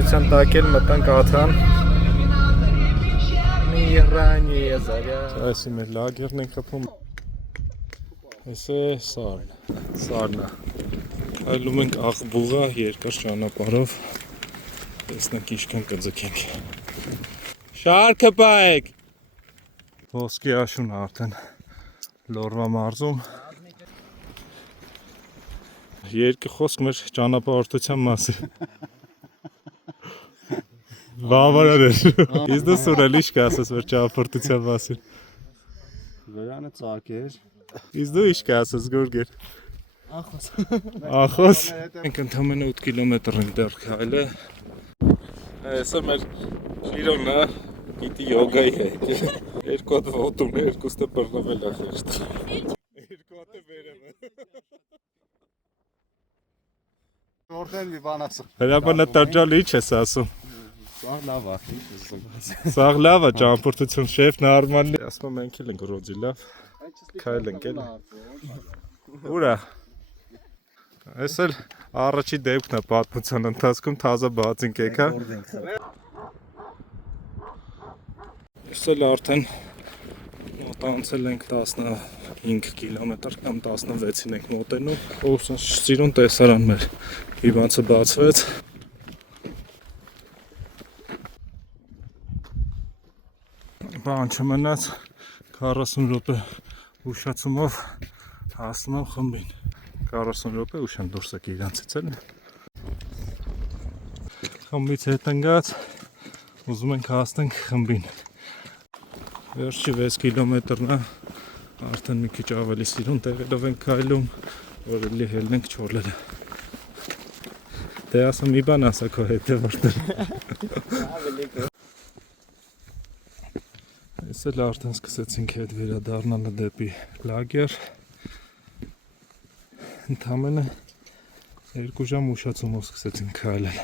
ճանապարհորդության տակ էլ մտանք աթան։ Մի րանիե զարյա։ Այս իմ լագերն ենք խփում։ Այս է Սարնը։ Այլում ենք աղբուղա երկար ճանապարհով։ Տեսնենք ինչքան կձգենք։ Շարքը պայեք։ Ոսկի աշուն արդեն Լորվա մարզում։ Երկու խոսք մեր ճանապարհորդության մասին։ Բավարար էր։ Իսկ դու Սուրել ինչ կասես մեր ճանապարհորդության մասին։ Վրանը ծակ էր։ Իսկ դու ինչ կասես Գուրգեր։ Ախոս։ Մենք ընդամենը 8 կիլոմետր ենք դեռ քայլը։ Այսօր մեր Ժիրոնը գիտի յոգայի է եկել։ Երկու հատ ոտում է, երկուստը բռնվել է խեղճ։ Երկու հատ է վերևը։ Որտեղ մի բան ասա։ Հրապանը տաճալ ինչ ես ասում։ Սաղ լավ է։ Սաղ լավ է ճամփորդություն շեֆն Արմանն։ Ասում եմ մենք էլ ենք ռոձի լավ։ Քայլ ենք էլ։ Ուրա։ Այս էլ առաջի դեպքն է պատմության ընթացքում թազա բացինք եկա։ Այս էլ արդեն մոտանցել ենք 15 կիլոմետր կամ 16-ին ենք մոտենում։ Ո՞ս սիրուն տեսարան մեր հիվանդը բացվեց։ Բան չմնաց 40 րոպե ուշացումով հասնում եմ խմբին 40 րոպե ուշան դուրս եկի իրանցից էլ խմբից հետ ընկած ուզում ենք հասնենք խմբին վերջի 6 կիլոմետրն է արդեն մի քիչ ավելի սիրուն տեղերով ենք քայլում որ էլի հելնենք չորլերը դե ասում մի բան ասա քո հետ է որտեղ Այս էլ արդեն սկսեցինք հետ վերադառնալը դեպի լագեր Ընդամենը 2 ժամ ուշացումով սկսեցինք քայլել